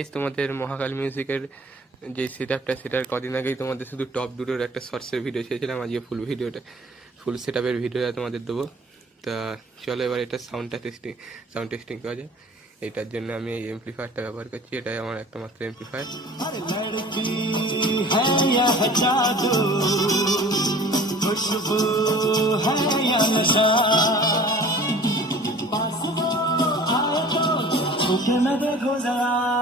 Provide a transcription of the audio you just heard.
Guys তোমাদের মহাকাল মিউজিকের যে সেটআপটা, সেটার কদিন আগেই তোমাদের শুধু টপ দুটোর একটা শর্টসের ভিডিও ছেড়েছিলাম। আজকে ফুল সেটআপের ভিডিওটা তোমাদের দেবো। তা চলো এবার এটা সাউন্ড টেস্টিং করা যায়। এটার জন্য আমি এই এমপ্লিফায়ারটা ব্যবহার করছি, এটাই আমার একটা মাত্র এমপ্লিফায়ার। देखो जरा